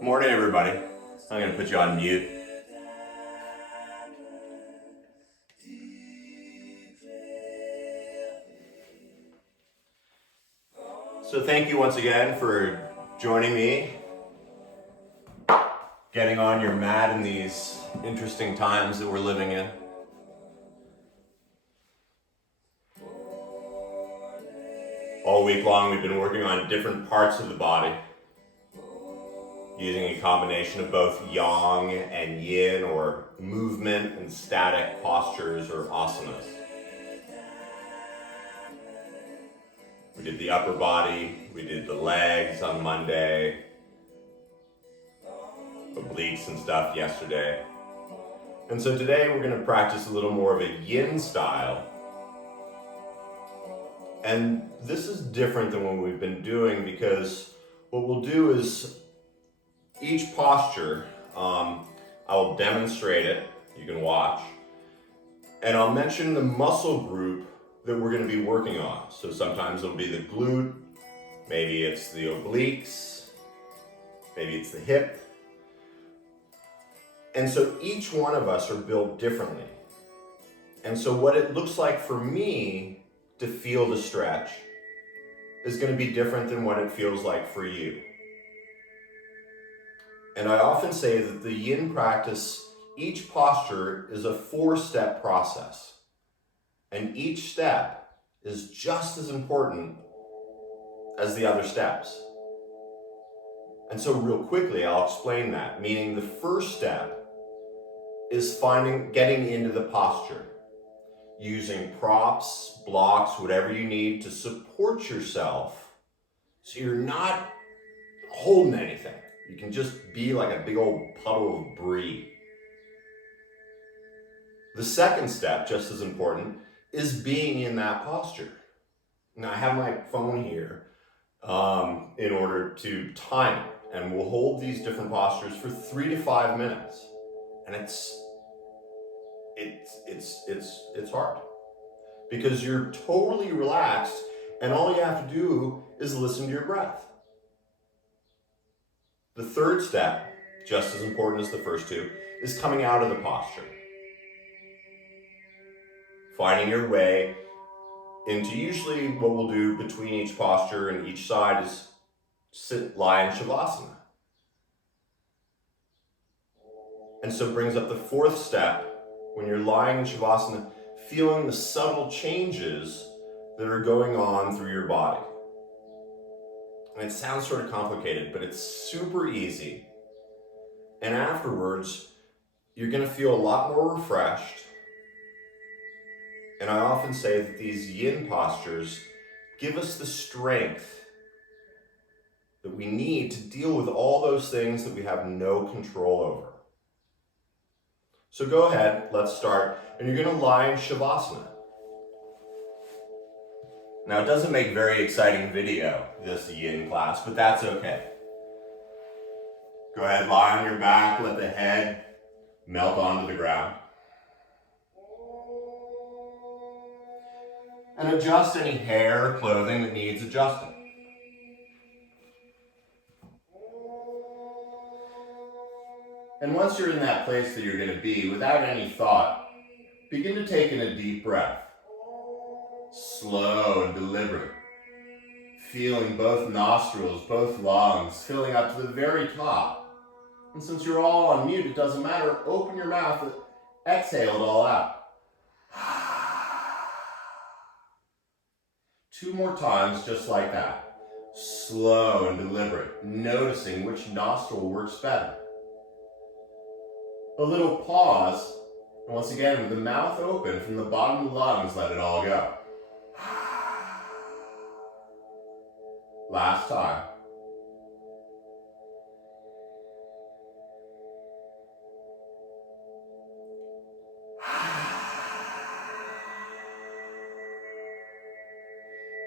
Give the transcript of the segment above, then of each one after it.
Morning, everybody. I'm going to put you on mute. So thank you once again for joining me, getting on your mat in these interesting times that we're living in. All week long we've been working on different parts of the body, using a combination of both yang and yin, or movement and static postures, or asanas. We did the upper body, we did the legs on Monday, obliques and stuff yesterday. And so today we're going to practice a little more of a yin style. And this is different than what we've been doing, because what we'll do is each posture, I'll demonstrate it, you can watch, and I'll mention the muscle group that we're going to be working on. So sometimes it'll be the glute, maybe it's the obliques, maybe it's the hip. And so each one of us are built differently. And so what it looks like for me to feel the stretch is going to be different than what it feels like for you. And I often say that the yin practice, each posture is a 4-step process. And each step is just as important as the other steps. And so real quickly, I'll explain that. Meaning the first step is getting into the posture, using props, blocks, whatever you need to support yourself so you're not holding anything. You can just be like a big old puddle of brie. The second step, just as important, is being in that posture. Now I have my phone here in order to time it, and we'll hold these different postures for 3 to 5 minutes. And it's hard, because you're totally relaxed and all you have to do is listen to your breath. The third step, just as important as the first two, is coming out of the posture. Finding your way into, usually what we'll do between each posture and each side is lie in Shavasana. And so it brings up the fourth step, when you're lying in Shavasana, feeling the subtle changes that are going on through your body. And it sounds sort of complicated, but it's super easy. And afterwards, you're going to feel a lot more refreshed. And I often say that these yin postures give us the strength that we need to deal with all those things that we have no control over. So go ahead, let's start. And you're going to lie in Shavasana. Now, it doesn't make very exciting video, this yin class, but that's okay. Go ahead, lie on your back, let the head melt onto the ground. And adjust any hair or clothing that needs adjusting. And once you're in that place that you're going to be, without any thought, begin to take in a deep breath. Slow and deliberate. Feeling both nostrils, both lungs, filling up to the very top. And since you're all on mute, it doesn't matter. Open your mouth and exhale it all out. 2 more times, just like that. Slow and deliberate, noticing which nostril works better. A little pause, and once again, with the mouth open, from the bottom of the lungs, let it all go. Last time.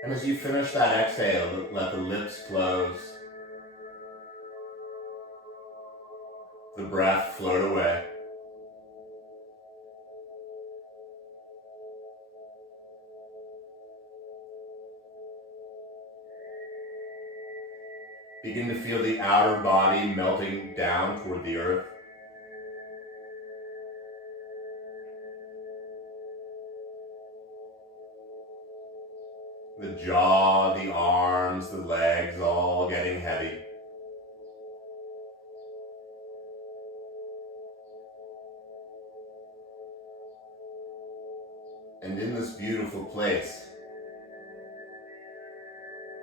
And as you finish that exhale, let the lips close. The breath float away. Begin to feel the outer body melting down toward the earth. The jaw, the arms, the legs all getting heavy. And in this beautiful place,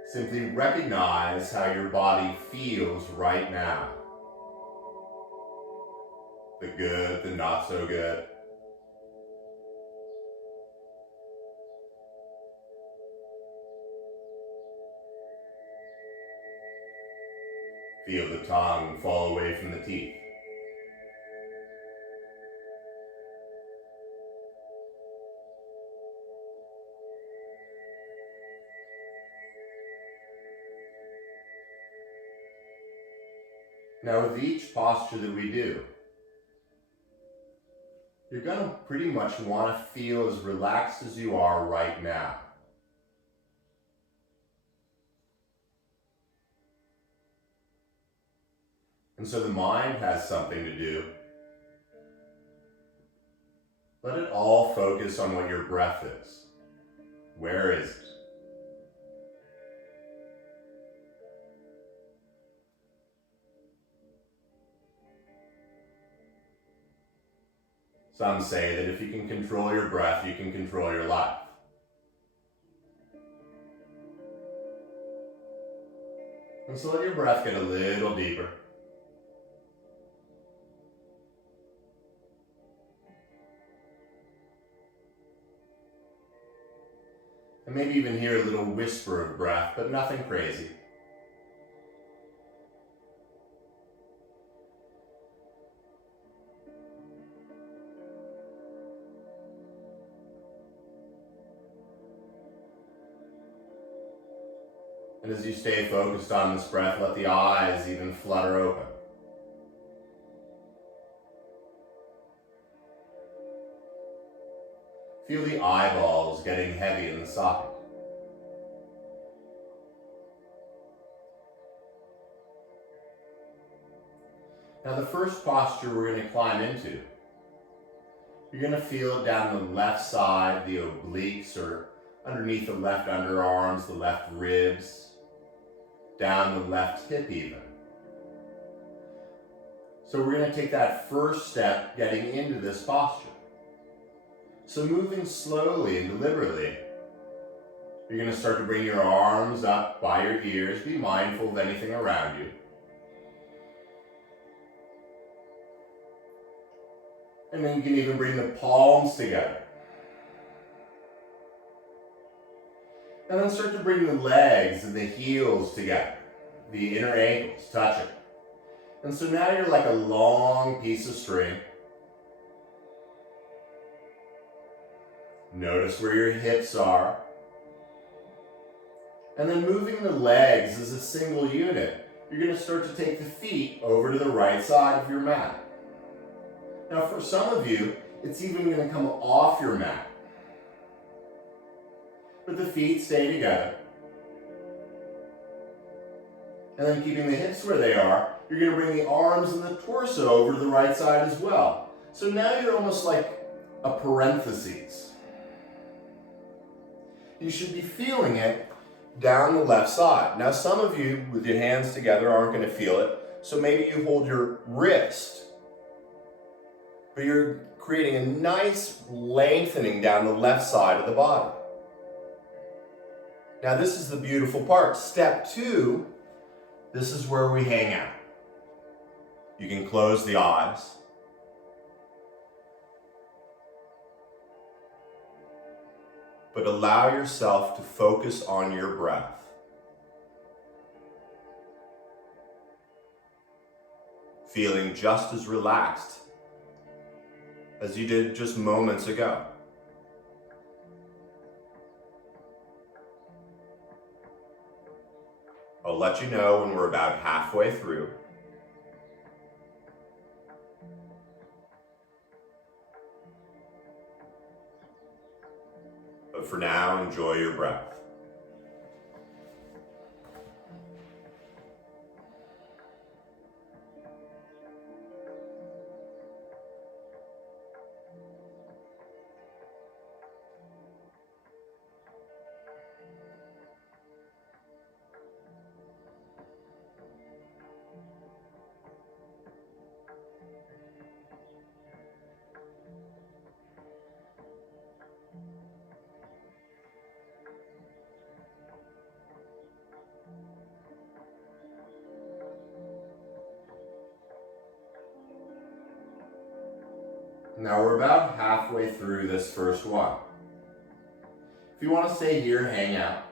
simply recognize how your body feels right now. The good, the not so good. Feel the tongue fall away from the teeth. Now with each posture that we do, you're going to pretty much want to feel as relaxed as you are right now. And so the mind has something to do. Let it all focus on what your breath is. Where is it? Some say that if you can control your breath, you can control your life. And so let your breath get a little deeper. And maybe even hear a little whisper of breath, but nothing crazy. And as you stay focused on this breath, let the eyes even flutter open. Feel the eyeballs getting heavy in the socket. Now the first posture we're going to climb into, you're going to feel it down the left side, the obliques, or underneath the left underarms, the left ribs, down the left hip even. So we're going to take that first step getting into this posture. So moving slowly and deliberately, you're going to start to bring your arms up by your ears. Be mindful of anything around you. And then you can even bring the palms together. And then start to bring the legs and the heels together. The inner ankles touching. And so now you're like a long piece of string. Notice where your hips are. And then moving the legs as a single unit, you're going to start to take the feet over to the right side of your mat. Now for some of you, it's even going to come off your mat. But the feet stay together. And then keeping the hips where they are, you're going to bring the arms and the torso over to the right side as well. So now you're almost like a parenthesis. You should be feeling it down the left side. Now some of you with your hands together aren't going to feel it, so maybe you hold your wrist, but you're creating a nice lengthening down the left side of the body. Now this is the beautiful part. Step 2, this is where we hang out. You can close the eyes. But allow yourself to focus on your breath. Feeling just as relaxed as you did just moments ago. I'll let you know when we're about halfway through. But for now, enjoy your breath. Now we're about halfway through this first one. If you want to stay here, hang out.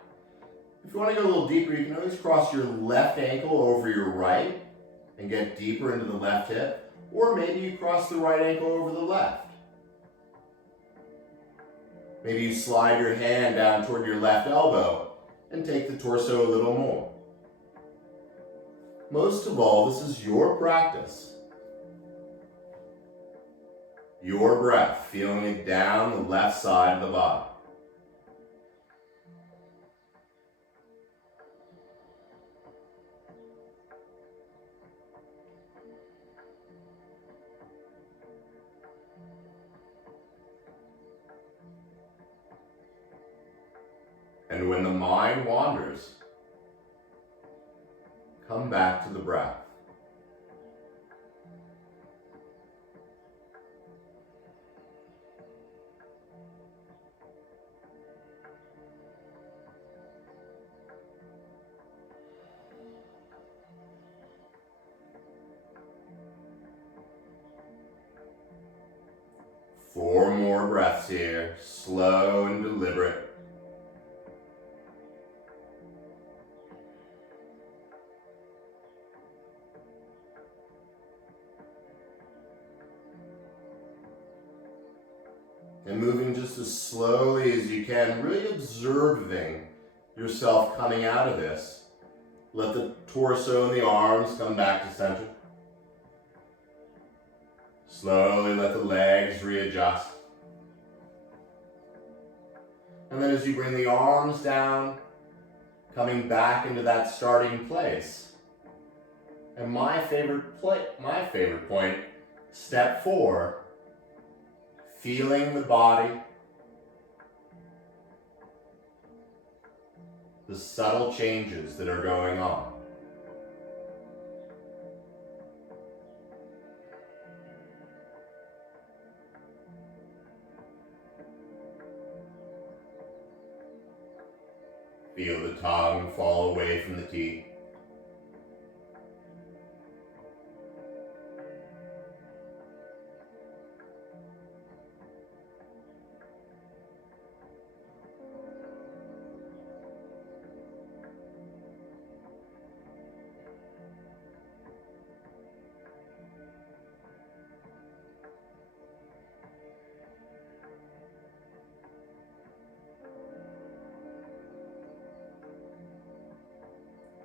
If you want to go a little deeper, you can always cross your left ankle over your right and get deeper into the left hip, or maybe you cross the right ankle over the left. Maybe you slide your hand down toward your left elbow and take the torso a little more. Most of all, this is your practice. Your breath, feeling it down the left side of the body. And when the mind wanders, come back to the breath. Four more breaths here, slow and deliberate. And moving just as slowly as you can, really observing yourself coming out of this. Let the torso and the arms come back to center. Slowly let the legs readjust. And then as you bring the arms down, coming back into that starting place. And my favorite point, step 4, feeling the body, the subtle changes that are going on. Feel the tongue fall away from the teeth.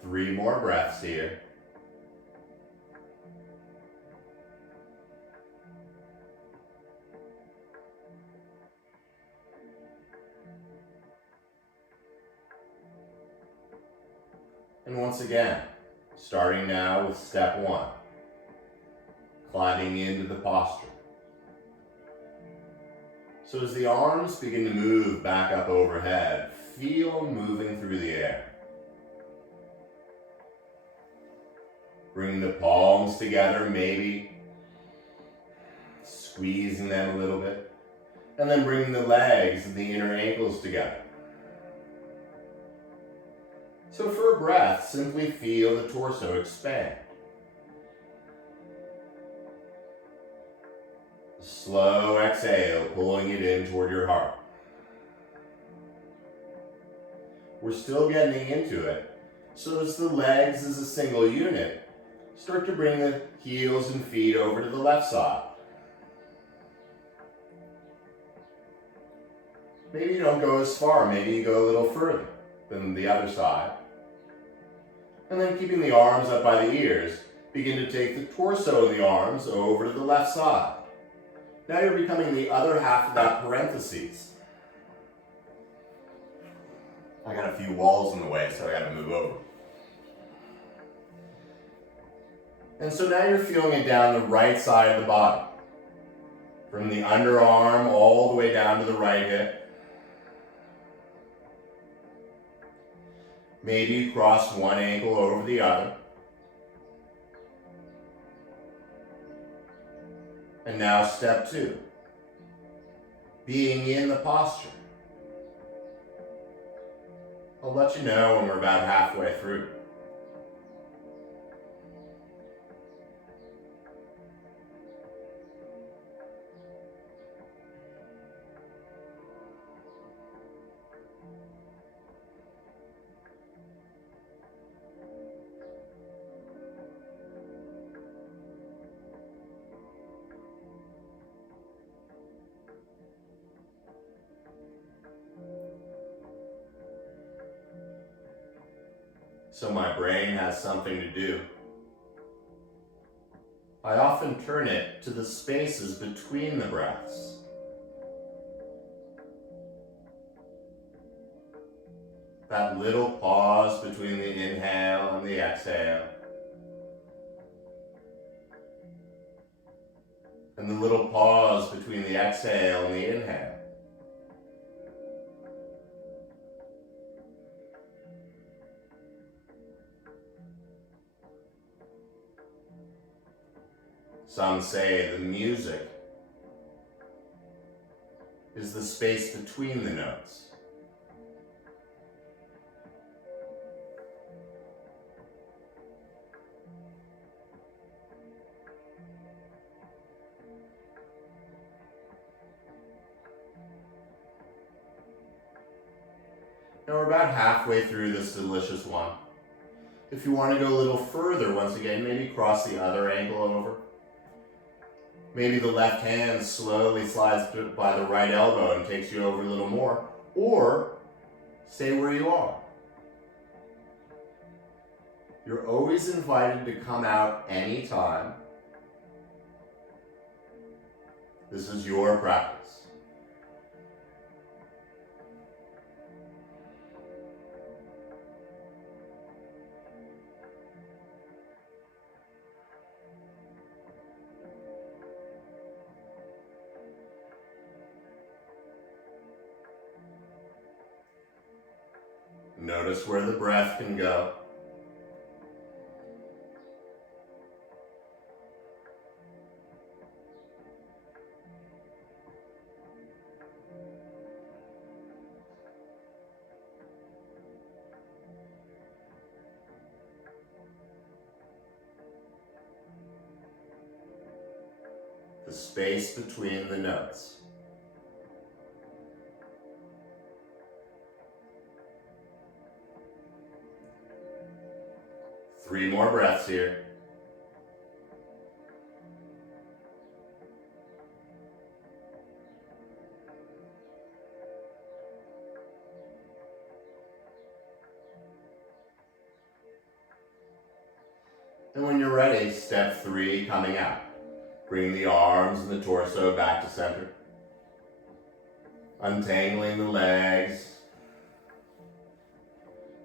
Three more breaths here. And once again, starting now with step 1, climbing into the posture. So as the arms begin to move back up overhead, feel moving through the air. Bring the palms together, maybe squeezing them a little bit. And then bring the legs and the inner ankles together. So for a breath, simply feel the torso expand. Slow exhale, pulling it in toward your heart. We're still getting into it. So as the legs as a single unit, start to bring the heels and feet over to the left side. Maybe you don't go as far, maybe you go a little further than the other side. And then keeping the arms up by the ears, begin to take the torso of the arms over to the left side. Now you're becoming the other half of that parentheses. I got a few walls in the way, so I gotta move over. And so now you're feeling it down the right side of the body. From the underarm all the way down to the right hip. Maybe you cross one ankle over the other. And now step 2. Being in the posture. I'll let you know when we're about halfway through. so my brain has something to do. I often turn it to the spaces between the breaths. That little pause between the inhale and the exhale. And the little pause between the exhale and the inhale. Some say the music is the space between the notes. Now we're about halfway through this delicious one. If you want to go a little further, once again, maybe cross the other ankle over. Maybe the left hand slowly slides by the right elbow and takes you over a little more. Or stay where you are. You're always invited to come out anytime. This is your practice. Notice where the breath can go. The space between the notes. Three more breaths here. And when you're ready, step 3, coming out. Bring the arms and the torso back to center. Untangling the legs.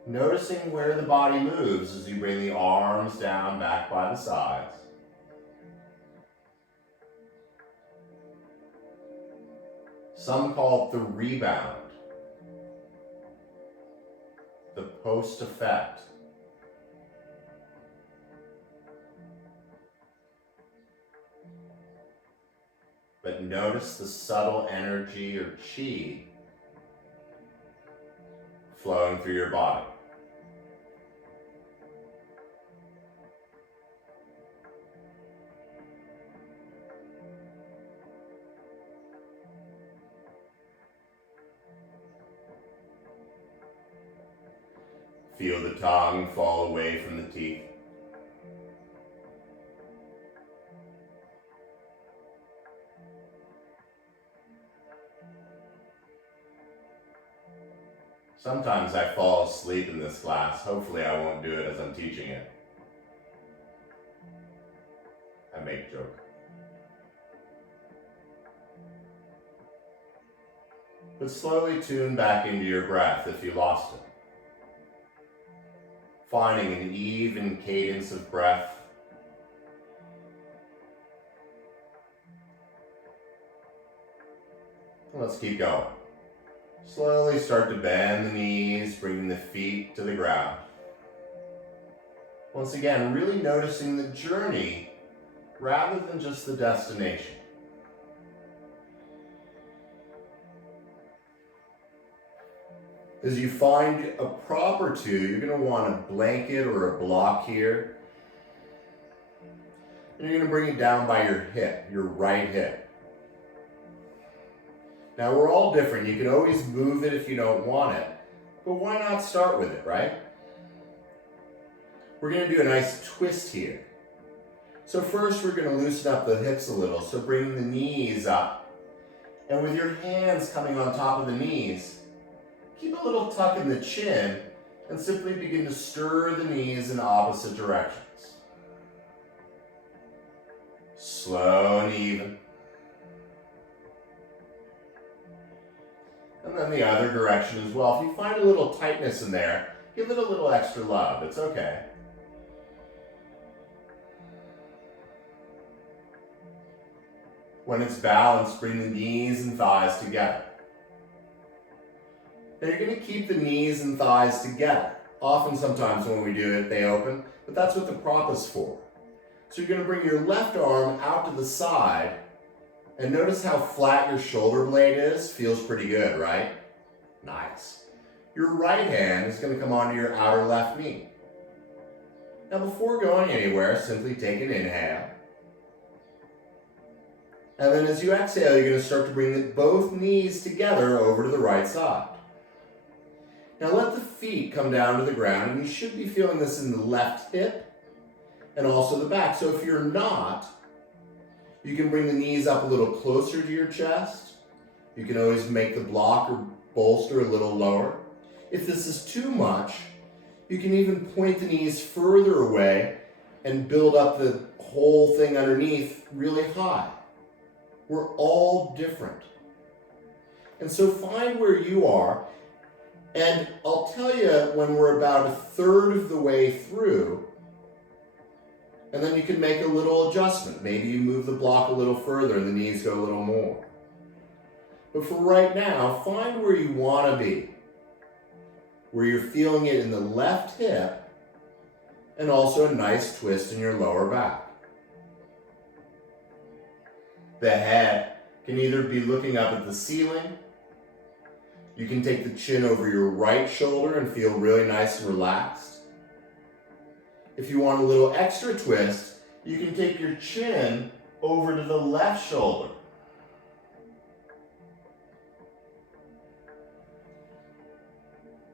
Noticing where the body moves as you bring the arms down back by the sides. Some call it the rebound, the post effect. But notice the subtle energy or chi flowing through your body. Feel the tongue fall away from the teeth. Sometimes I fall asleep in this class. Hopefully I won't do it as I'm teaching it. I make a joke. But slowly tune back into your breath if you lost it. Finding an even cadence of breath. Let's keep going. Slowly start to bend the knees, bringing the feet to the ground. Once again, really noticing the journey rather than just the destination. As you find a proper two, you're going to want a blanket or a block here. And you're going to bring it down by your hip, your right hip. Now we're all different. You can always move it if you don't want it, but why not start with it, right? We're going to do a nice twist here. So first we're going to loosen up the hips a little. So bring the knees up, and with your hands coming on top of the knees, keep a little tuck in the chin and simply begin to stir the knees in opposite directions. Slow and even. And then the other direction as well. If you find a little tightness in there, give it a little extra love. It's okay. When it's balanced, bring the knees and thighs together. Now you're going to keep the knees and thighs together. Often, sometimes when we do it, they open, but that's what the prop is for. So you're going to bring your left arm out to the side, and notice how flat your shoulder blade is. Feels pretty good, right? Nice. Your right hand is going to come onto your outer left knee. Now before going anywhere, simply take an inhale. And then as you exhale, you're going to start to bring both knees together over to the right side. Now let the feet come down to the ground, and you should be feeling this in the left hip and also the back. So if you're not, you can bring the knees up a little closer to your chest. You can always make the block or bolster a little lower. If this is too much, you can even point the knees further away and build up the whole thing underneath really high. We're all different. And so find where you are. And I'll tell you when we're about a third of the way through, and then you can make a little adjustment. Maybe you move the block a little further and the knees go a little more. But for right now, find where you want to be, where you're feeling it in the left hip and also a nice twist in your lower back. The head can either be looking up at the ceiling. You can take the chin over your right shoulder and feel really nice and relaxed. If you want a little extra twist, you can take your chin over to the left shoulder.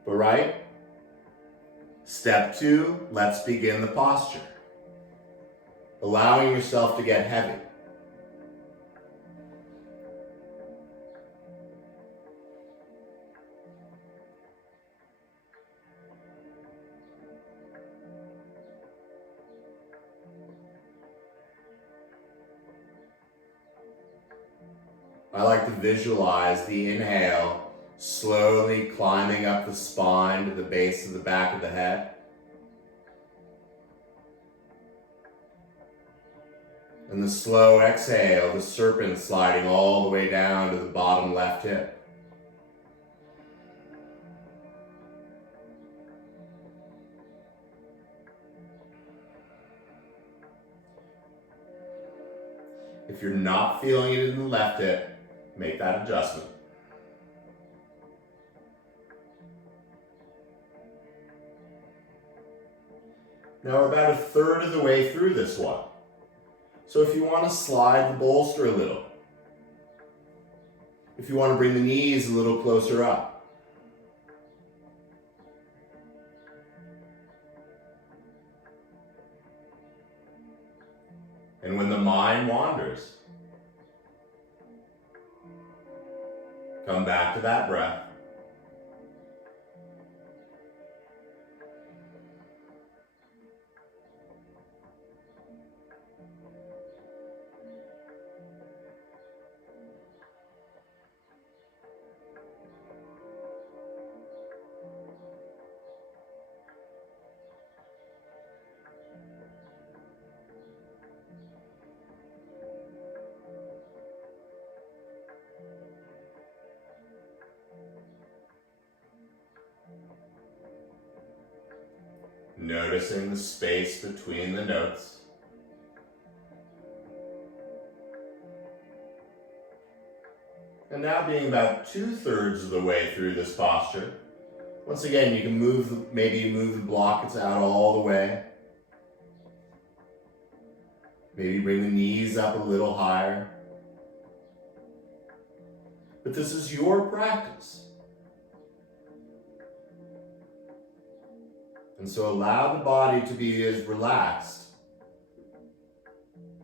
All right? Step 2, let's begin the posture. Allowing yourself to get heavy. I like to visualize the inhale slowly climbing up the spine to the base of the back of the head. And the slow exhale, the serpent sliding all the way down to the bottom left hip. If you're not feeling it in the left hip, make that adjustment. Now we're about a third of the way through this one. So if you want to slide the bolster a little, if you want to bring the knees a little closer up, and when the mind wanders, come back to that breath. Noticing the space between the notes. And now being about 2/3 of the way through this posture. Once again, you can maybe you move the block out all the way. Maybe bring the knees up a little higher. But this is your practice. And so allow the body to be as relaxed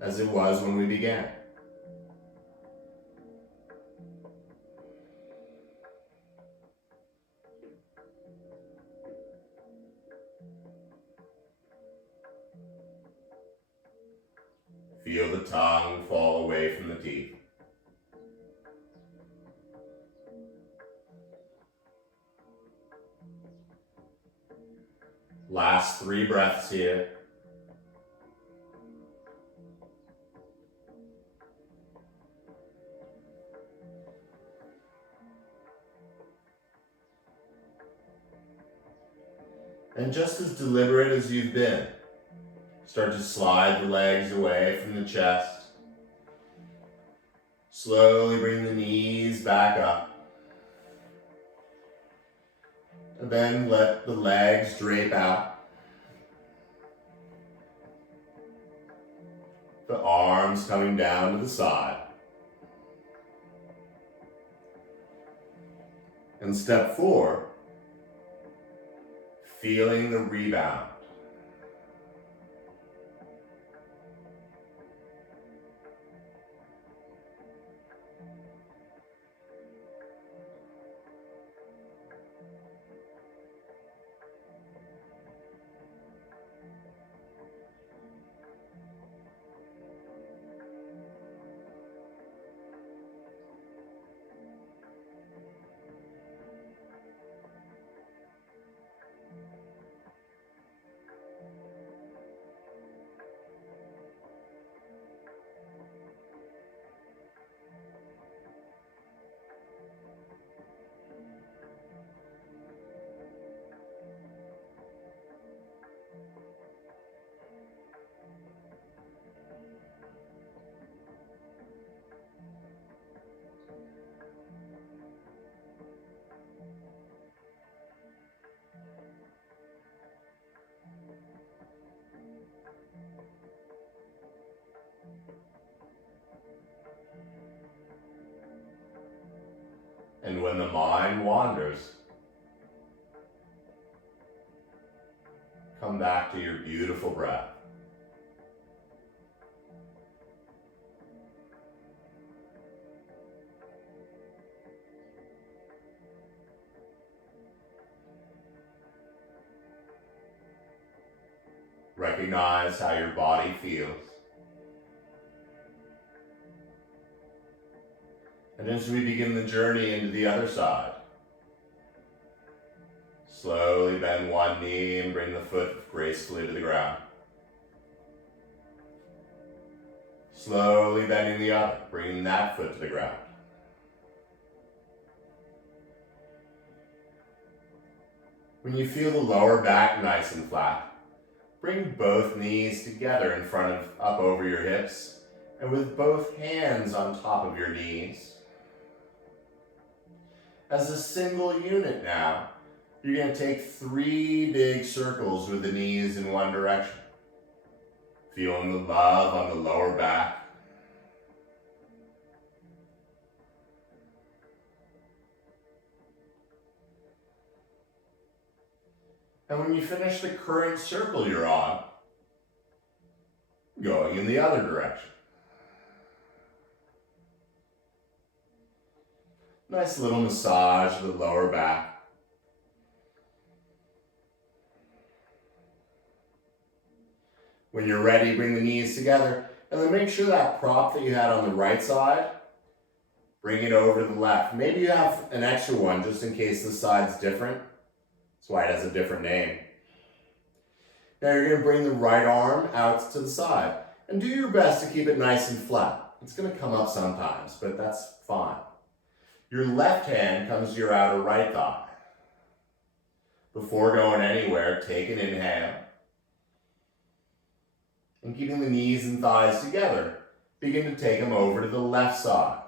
as it was when we began. Feel the tongue fall away from the teeth. Last 3 breaths here. And just as deliberate as you've been, start to slide the legs away from the chest. Slowly bring the knees back up. And then let the legs drape out. The arms coming down to the side. And step 4, feeling the rebound. And when the mind wanders, come back to your beautiful breath. Recognize how your body feels. And as we begin the journey into the other side, slowly bend one knee and bring the foot gracefully to the ground. Slowly bending the other, bringing that foot to the ground. When you feel the lower back nice and flat, bring both knees together in front of, up over your hips, and with both hands on top of your knees. As a single unit now, you're going to take 3 big circles with the knees in one direction. Feeling the love on the lower back. And when you finish the current circle you're on, going in the other direction. Nice little massage of the lower back. When you're ready, bring the knees together, and then make sure that prop that you had on the right side, bring it over to the left. Maybe you have an extra one just in case the side's different. That's why it has a different name. Now you're going to bring the right arm out to the side, and do your best to keep it nice and flat. It's going to come up sometimes, but that's fine. Your left hand comes to your outer right thigh. Before going anywhere, take an inhale. And keeping the knees and thighs together, begin to take them over to the left side.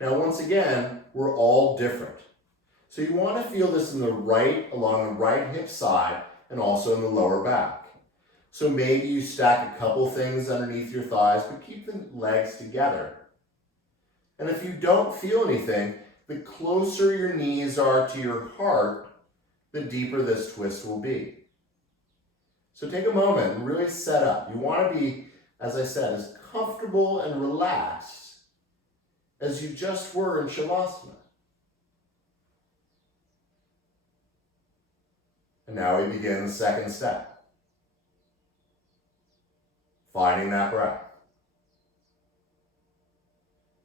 Now once again, we're all different. So you want to feel this in the right, along the right hip side, and also in the lower back. So maybe you stack a couple things underneath your thighs, but keep the legs together. And if you don't feel anything, the closer your knees are to your heart, the deeper this twist will be. So take a moment and really set up. You want to be, as I said, as comfortable and relaxed as you just were in Shavasana. And now we begin the second step. finding that breath.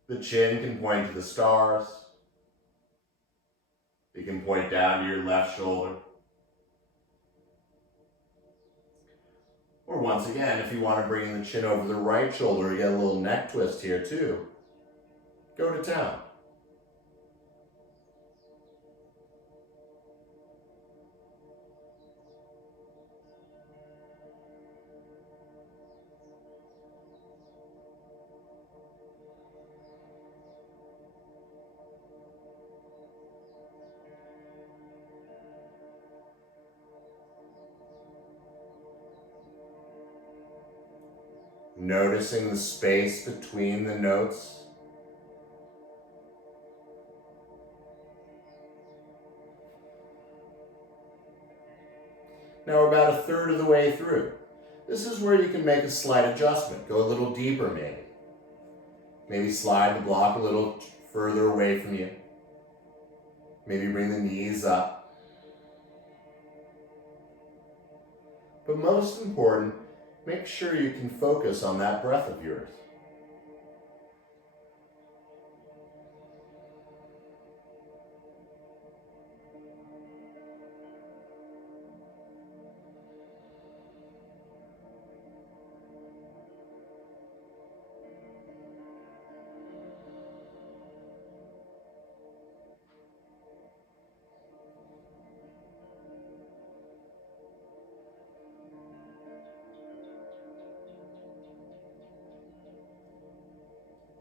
The chin can point to the stars. It can point down to your left shoulder. Or once again, if you want to bring the chin over the right shoulder, you get a little neck twist here too. Go to town. Noticing the space between the notes. Now we're about a third of the way through. This is where you can make a slight adjustment. Go a little deeper maybe. Maybe slide the block a little further away from you. Maybe bring the knees up. But most important, make sure you can focus on that breath of yours.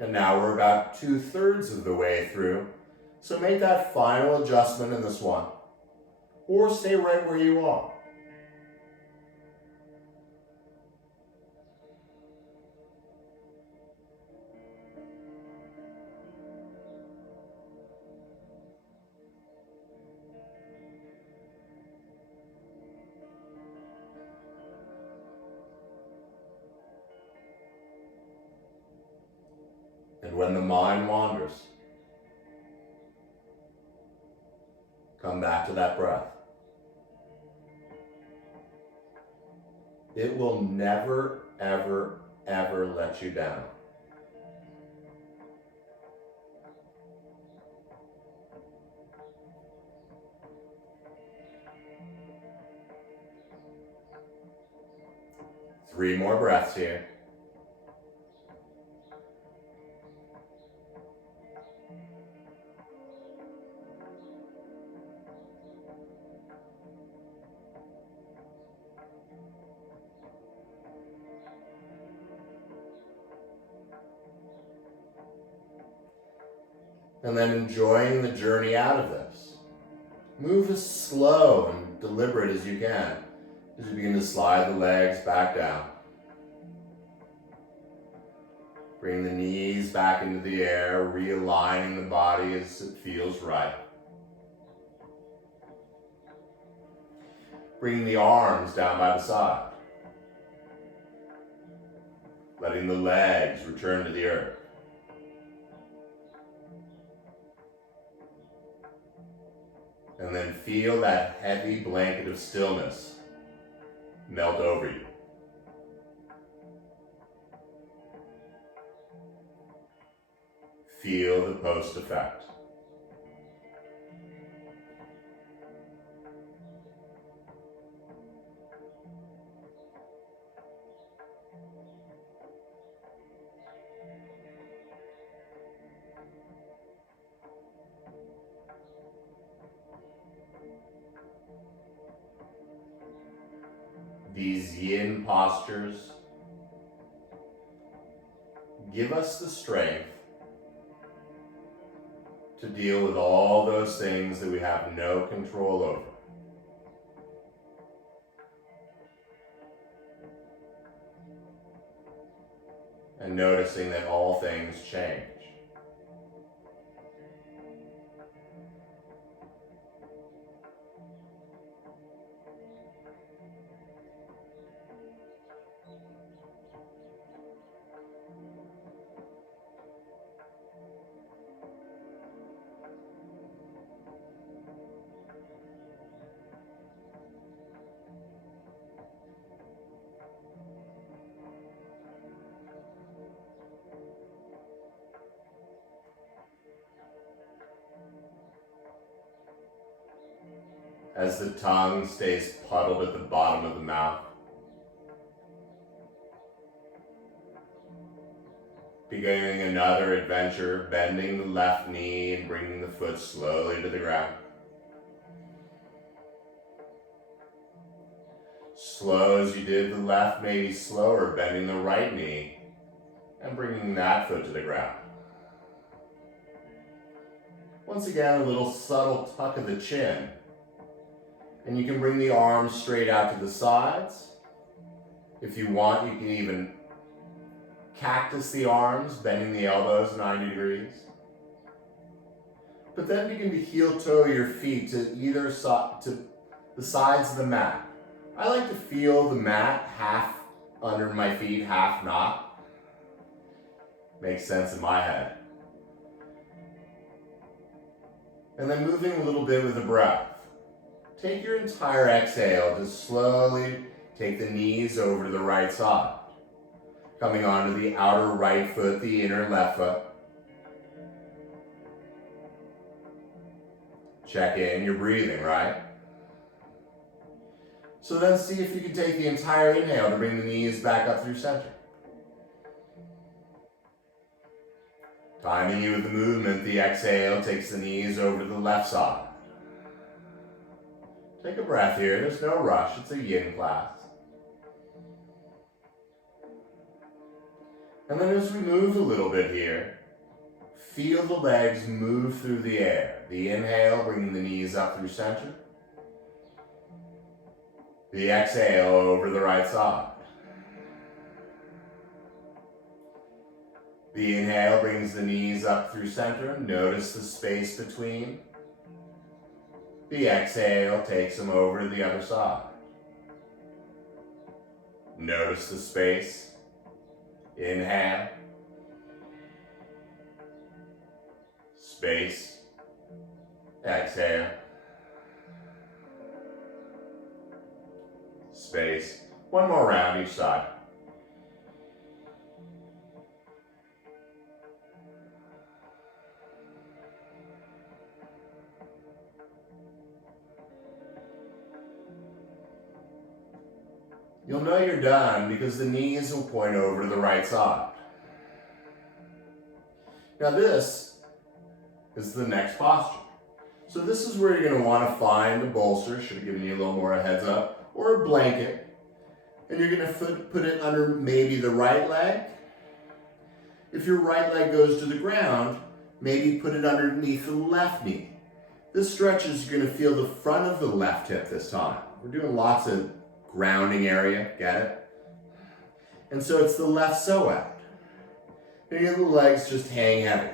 And now we're about 2/3 of the way through. So make that final adjustment in this one. Or stay right where you are. And when the mind wanders, come back to that breath. It will never, ever, ever let you down. Three more breaths here. And then enjoying the journey out of this. Move as slow and deliberate as you can as you begin to slide the legs back down. Bring the knees back into the air, realigning the body as it feels right. Bring the arms down by the side. Letting the legs return to the earth. And then feel that heavy blanket of stillness melt over you. Feel the post effect. These yin postures give us the strength to deal with all those things that we have no control over. And noticing that all things change. as the tongue stays puddled at the bottom of the mouth. Beginning another adventure, bending the left knee and bringing the foot slowly to the ground. Slow as you did the left, maybe slower, bending the right knee and bringing that foot to the ground. Once again, a little subtle tuck of the chin. And you can bring the arms straight out to the sides. If you want, you can even cactus the arms, bending the elbows 90 degrees. But then begin to heel toe your feet to either side, to the sides of the mat. I like to feel the mat half under my feet, half not. Makes sense in my head. And then moving a little bit with the breath. Take your entire exhale to slowly take the knees over to the right side. Coming onto the outer right foot, the inner left foot. Check in your breathing, right? So then see if you can take the entire inhale to bring the knees back up through center. Timing you with the movement, the exhale takes the knees over to the left side. Take a breath here, there's no rush, it's a yin class. And then as we move a little bit here, feel the legs move through the air. The inhale, bringing the knees up through center. The exhale over the right side. The inhale brings the knees up through center. Notice the space between. The exhale takes them over to the other side. Notice the space. Inhale. Space. Exhale. Space. One more round each side. You'll know you're done because the knees will point over to the right side. Now this is the next posture. So this is where you're going to want to find a bolster, should have given you a little more heads up, or a blanket. And you're going to put it under maybe the right leg. If your right leg goes to the ground, maybe put it underneath the left knee. This stretch is going to feel the front of the left hip this time. We're doing lots of grounding area, get it? And so it's the left psoas. And your little legs just hang heavy.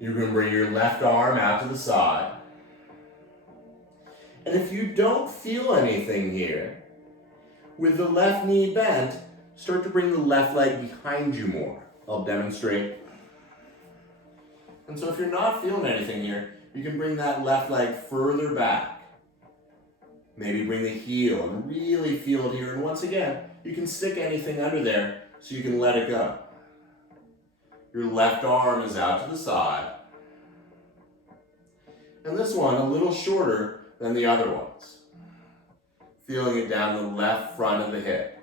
You're going to bring your left arm out to the side. And if you don't feel anything here, with the left knee bent, start to bring the left leg behind you more. I'll demonstrate. And so if you're not feeling anything here, you can bring that left leg further back. Maybe bring the heel and really feel it here. And once again, you can stick anything under there so you can let it go. Your left arm is out to the side. And this one a little shorter than the other ones. Feeling it down the left front of the hip.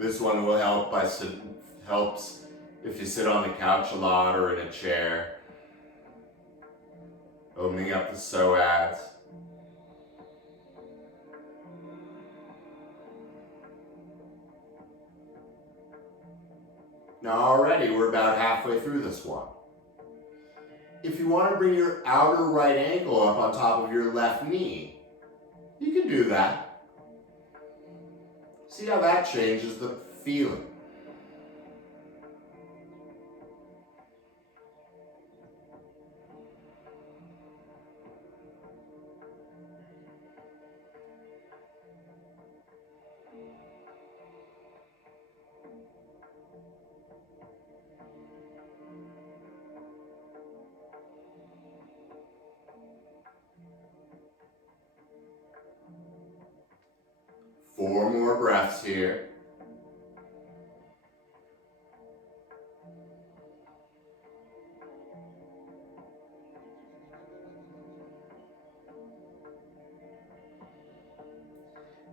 This one will help helps if you sit on the couch a lot or in a chair. Opening up the psoas. Now already we're about halfway through this one. If you want to bring your outer right ankle up on top of your left knee, you can do that. See how that changes the feeling. 4 more breaths here.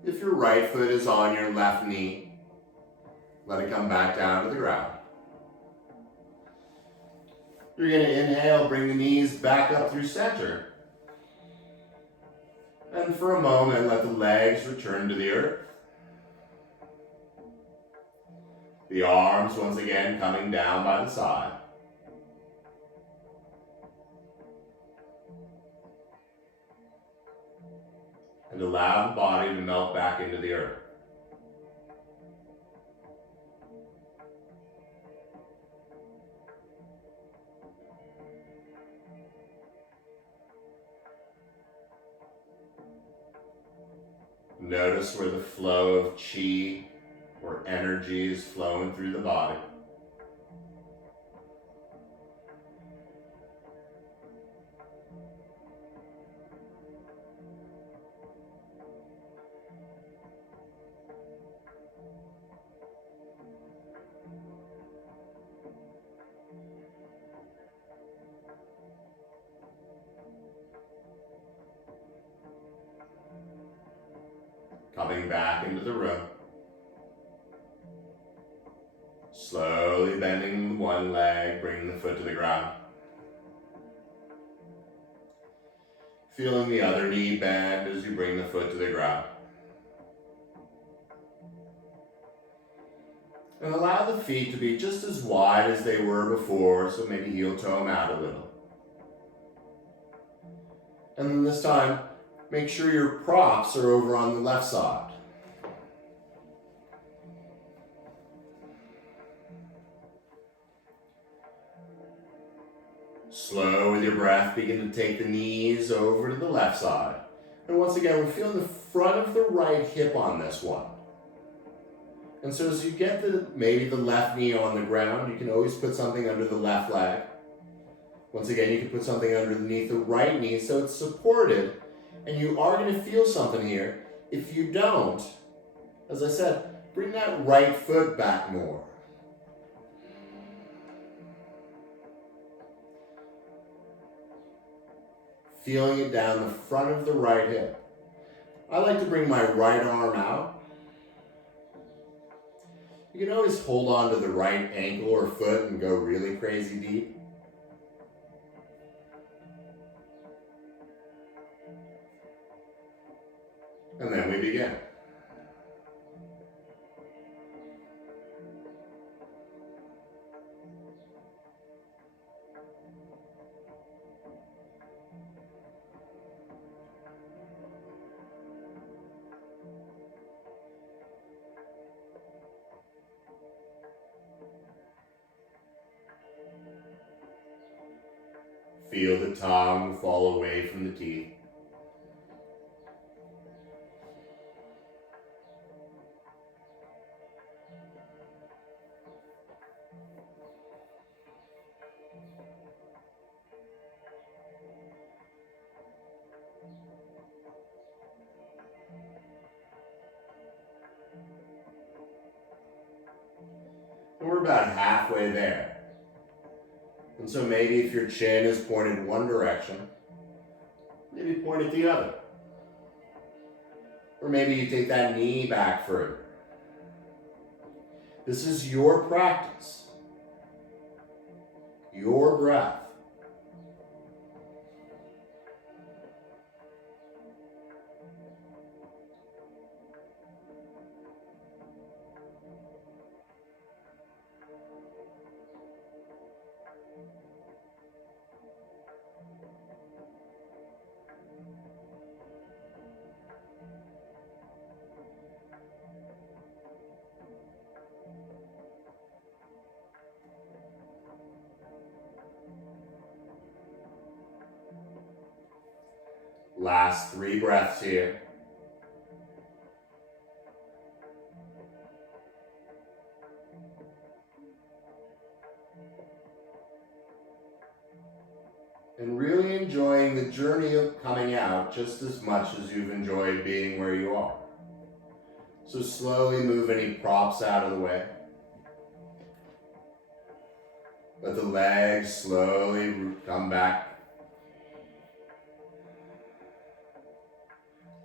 If your right foot is on your left knee, let it come back down to the ground. You're going to inhale, bring the knees back up through center. And for a moment, let the legs return to the earth. The arms, once again, coming down by the side. And allow the body to melt back into the earth. Notice where the flow of chi or energy is flowing through the body. Coming back into the room. Slowly bending one leg, bringing the foot to the ground. Feeling the other knee bend as you bring the foot to the ground. And allow the feet to be just as wide as they were before, so maybe heel toe them out a little. And then this time, make sure your props are over on the left side. Slow with your breath, begin to take the knees over to the left side. And once again, we're feeling the front of the right hip on this one. And so as you get maybe the left knee on the ground, you can always put something under the left leg. Once again, you can put something underneath the right knee so it's supported. And you are going to feel something here. If you don't, as I said, bring that right foot back more. Feeling it down the front of the right hip. I like to bring my right arm out. You can always hold on to the right ankle or foot and go really crazy deep. And then we begin. Feel the tongue fall away from the teeth. And we're about halfway there. And so maybe if your chin is pointed one direction, maybe point it the other. Or maybe you take that knee back further. This is your practice, your breath. Last 3 breaths here. And really enjoying the journey of coming out just as much as you've enjoyed being where you are. So slowly move any props out of the way. Let the legs slowly come back.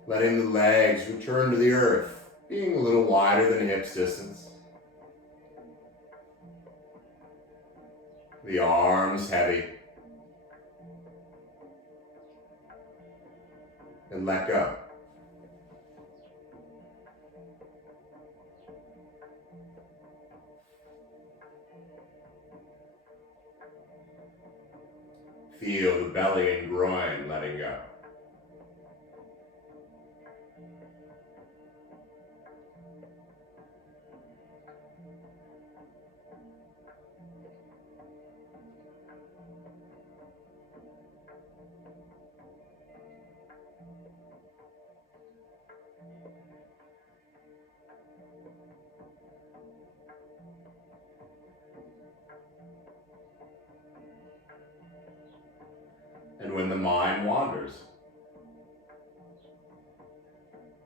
Letting the legs return to the earth, being a little wider than hips distance. The arms heavy. And let go. Feel the belly and groin letting go. And when the mind wanders,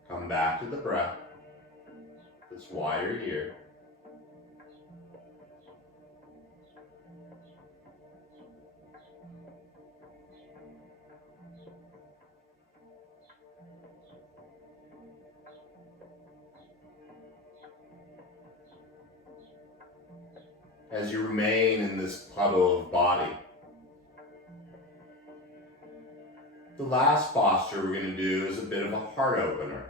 come back to the breath. That's why you're here. As you remain in this puddle of body, the last posture we're going to do is a bit of a heart opener.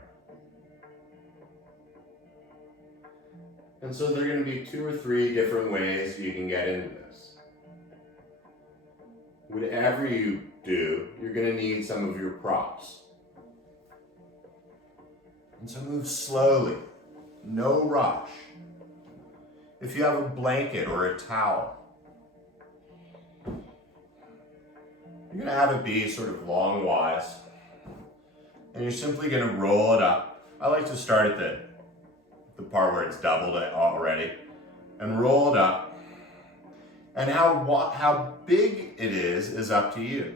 And so there are going to be 2 or 3 different ways you can get into this. Whatever you do, you're going to need some of your props. And so move slowly, no rush. If you have a blanket or a towel, you're going to have it be sort of long-wise, and you're simply going to roll it up. I like to start at the part where it's doubled already, and roll it up. And how big it is up to you.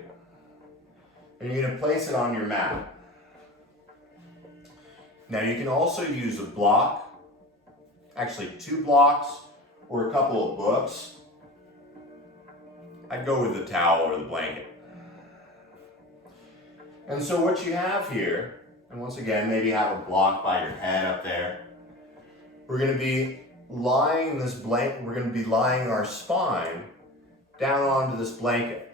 And you're going to place it on your mat. Now you can also use a block, actually 2 blocks, or a couple of books. I'd go with the towel or the blanket. And so what you have here, and once again, maybe have a block by your head up there. We're going to be lying our spine down onto this blanket.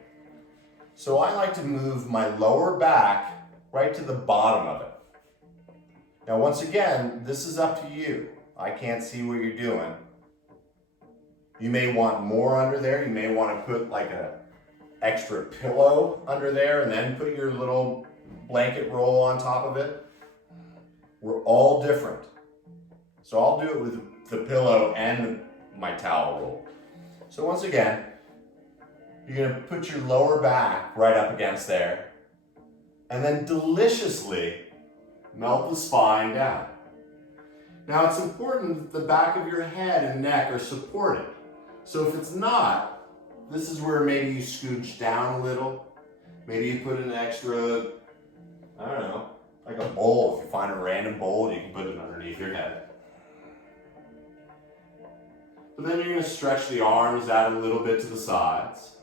So I like to move my lower back right to the bottom of it. Now once again, this is up to you. I can't see what you're doing. You may want more under there. You may want to put like a extra pillow under there and then put your little blanket roll on top of it. We're all different. So I'll do it with the pillow and my towel roll. So once again, you're going to put your lower back right up against there and then deliciously melt the spine down. Now it's important that the back of your head and neck are supported. So if it's not, this is where maybe you scooch down a little. Maybe you put an extra, I don't know, like a bowl. If you find a random bowl, you can put it underneath your head. But then you're going to stretch the arms out a little bit to the sides.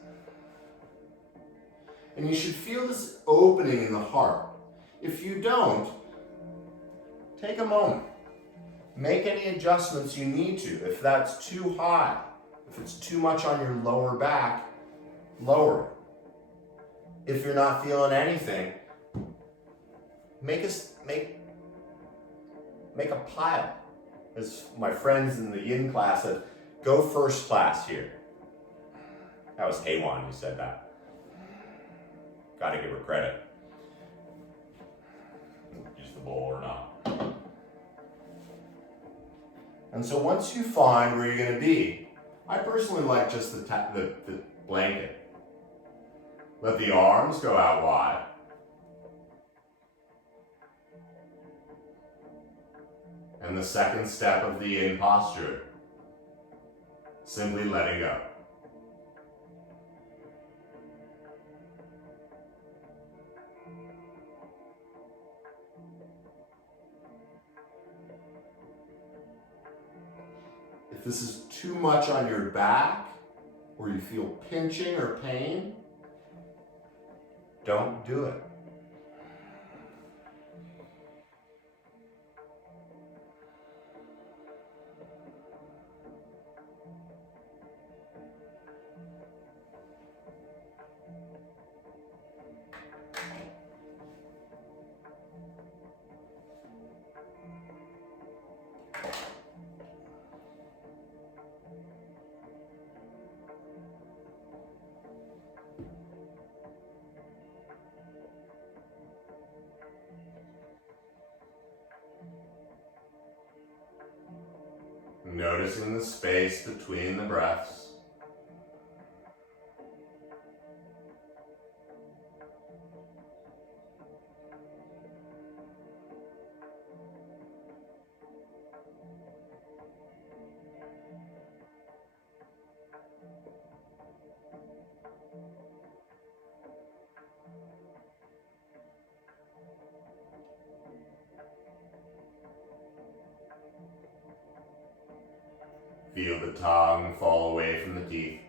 And you should feel this opening in the heart. If you don't, take a moment. Make any adjustments you need to. If that's too high, if it's too much on your lower back, lower it. If you're not feeling anything, make a pile. As my friends in the yin class said, go first class here. That was Haywan who said that. Gotta give her credit. Use the bowl or not. And so once you find where you're going to be, I personally like just the blanket. Let the arms go out wide. And the second step of the yin posture, simply letting go. If this is too much on your back, or you feel pinching or pain, don't do it. Noticing the space between the breaths. Feel the tongue fall away from the teeth.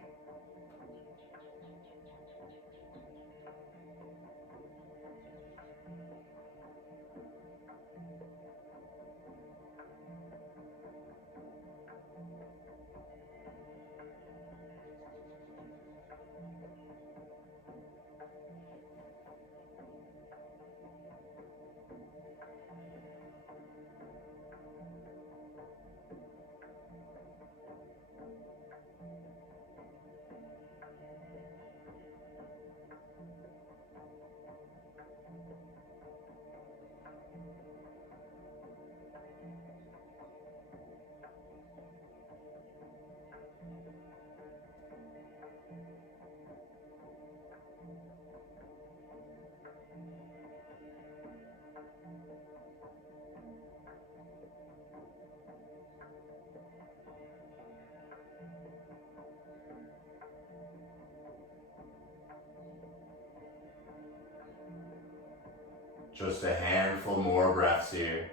Just a handful more breaths here.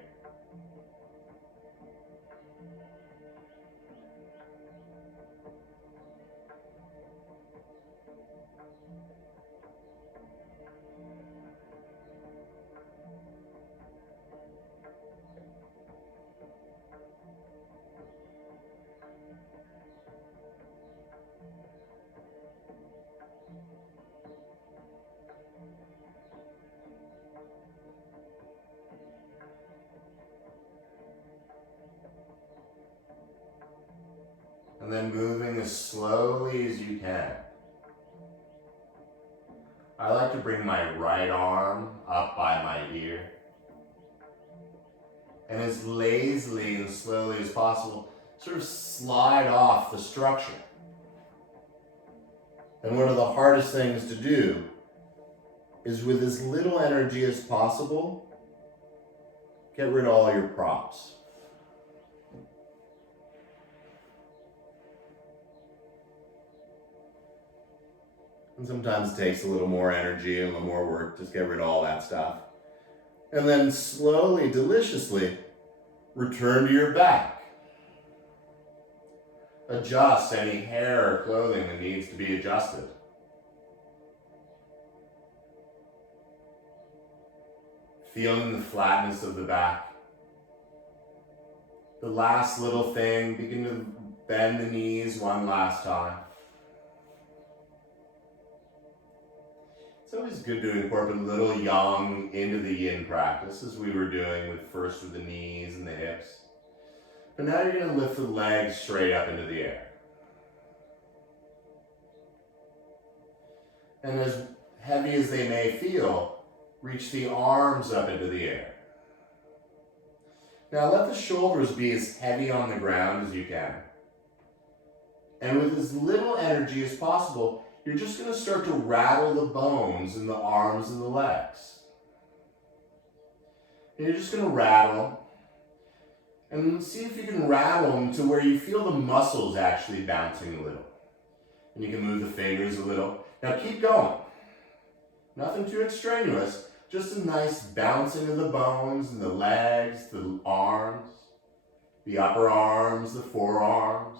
And then moving as slowly as you can. I like to bring my right arm up by my ear. And as lazily and slowly as possible, sort of slide off the structure. And one of the hardest things to do is, with as little energy as possible, get rid of all your props. And sometimes it takes a little more energy and a little more work, just get rid of all that stuff. And then slowly, deliciously, return to your back. Adjust any hair or clothing that needs to be adjusted. Feeling the flatness of the back. The last little thing, begin to bend the knees one last time. It's always good to incorporate a little yang into the yin practice, as we were doing first with the knees and the hips. But now you're going to lift the legs straight up into the air. And as heavy as they may feel, reach the arms up into the air. Now let the shoulders be as heavy on the ground as you can. And with as little energy as possible, you're just going to start to rattle the bones in the arms and the legs. And you're just going to rattle. And see if you can rattle them to where you feel the muscles actually bouncing a little. And you can move the fingers a little. Now keep going. Nothing too extraneous. Just a nice bouncing of the bones and the legs, the arms. The upper arms, the forearms,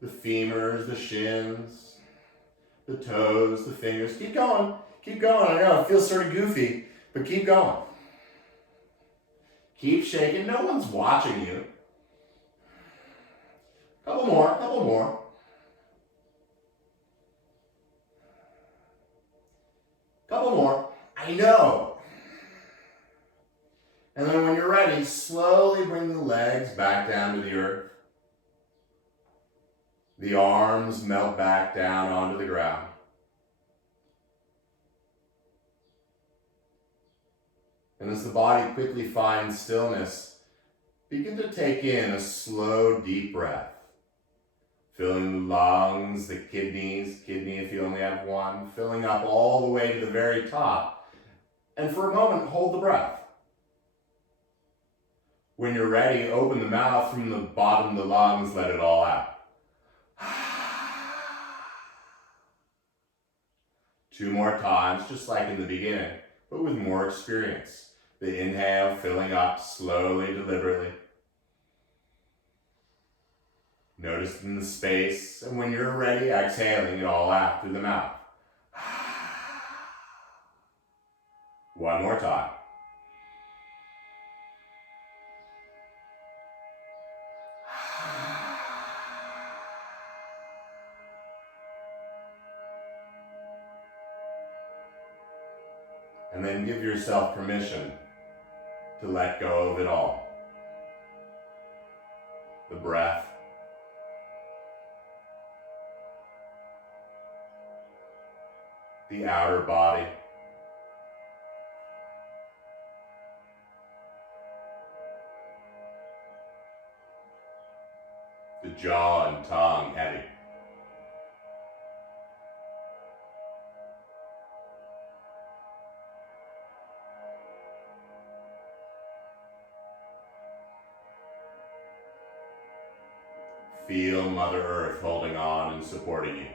the femurs, the shins, the toes, the fingers. Keep going. Keep going. I know it feels sort of goofy, but keep going. Keep shaking. No one's watching you. Couple more, couple more. Couple more. I know. And then when you're ready, slowly bring the legs back down to the earth. The arms melt back down onto the ground. And as the body quickly finds stillness, begin to take in a slow, deep breath. Filling the lungs, the kidney if you only have one, filling up all the way to the very top. And for a moment, hold the breath. When you're ready, open the mouth from the bottom of the lungs, let it all out. 2 more times, just like in the beginning, but with more experience. The inhale, filling up slowly, deliberately. Noticing the space, and when you're ready, exhaling it all out through the mouth. 1 more time. And then give yourself permission to let go of it all. The breath, the outer body, the jaw and tongue heavy. Feel Mother Earth holding on and supporting you.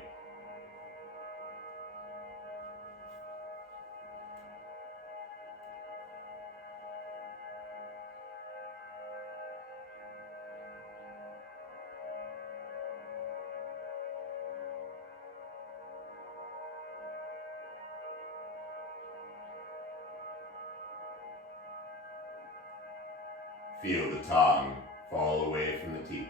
Feel the tongue fall away from the teeth.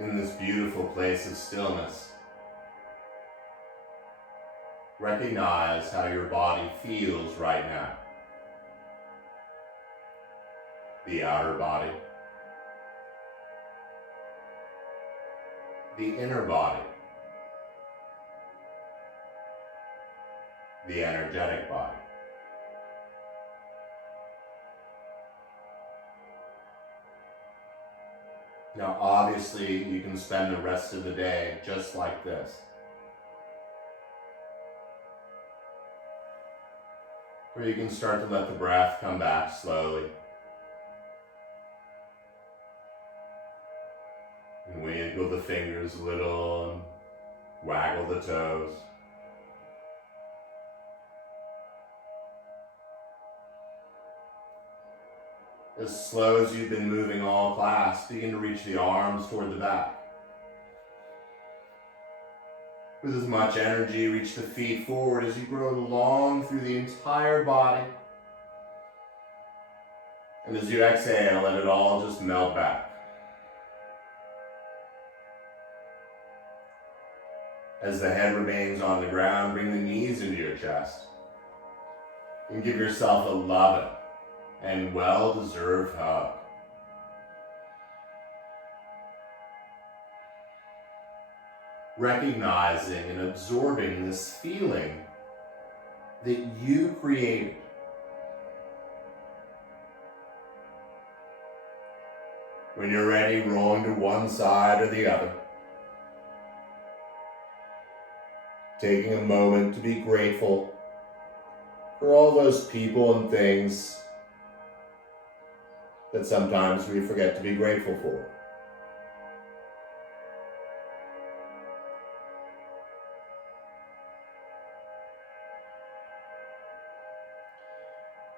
In this beautiful place of stillness, recognize how your body feels right now. The outer body, the inner body, the energetic body. Now, obviously, you can spend the rest of the day just like this. Or you can start to let the breath come back slowly. And wiggle the fingers a little and waggle the toes. As slow as you've been moving all class, begin to reach the arms toward the back. With as much energy, reach the feet forward as you grow long through the entire body. And as you exhale, let it all just melt back. As the head remains on the ground, bring the knees into your chest. And give yourself a loving and well-deserved hug. Recognizing and absorbing this feeling that you created. When you're ready, rolling to one side or the other. Taking a moment to be grateful for all those people and things that sometimes we forget to be grateful for.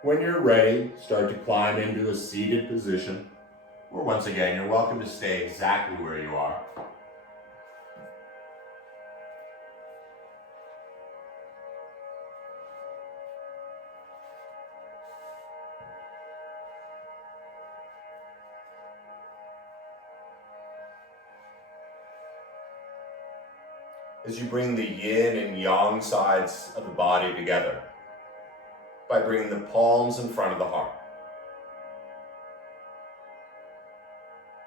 When you're ready, start to climb into a seated position, or once again, you're welcome to stay exactly where you are. As you bring the yin and yang sides of the body together by bringing the palms in front of the heart.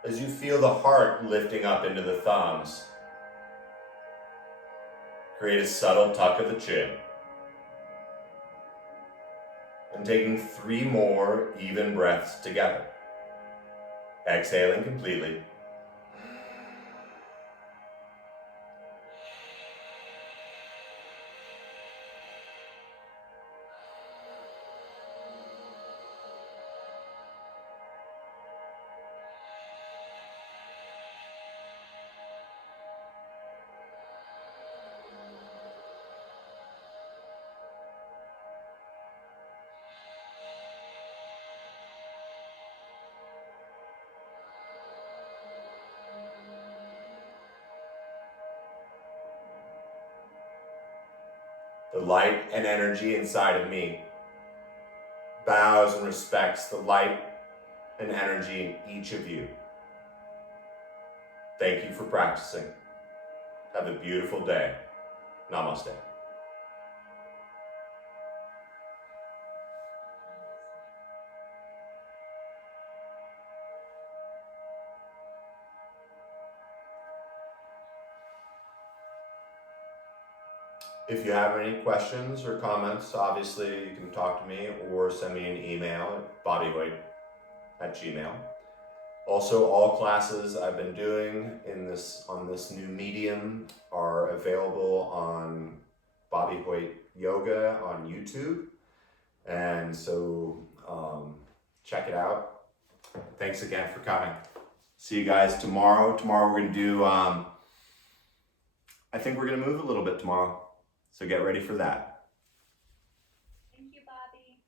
As you feel the heart lifting up into the thumbs, create a subtle tuck of the chin. And taking 3 more even breaths together. Exhaling completely. The light and energy inside of me bows and respects the light and energy in each of you. Thank you for practicing. Have a beautiful day. Namaste. If you have any questions or comments, obviously you can talk to me or send me an email at bobbyhoyt@gmail.com. Also, all classes I've been doing on this new medium are available on Bobby Hoyt Yoga on YouTube. And so check it out. Thanks again for coming. See you guys tomorrow. Tomorrow we're going to do, I think we're going to move a little bit tomorrow. So get ready for that.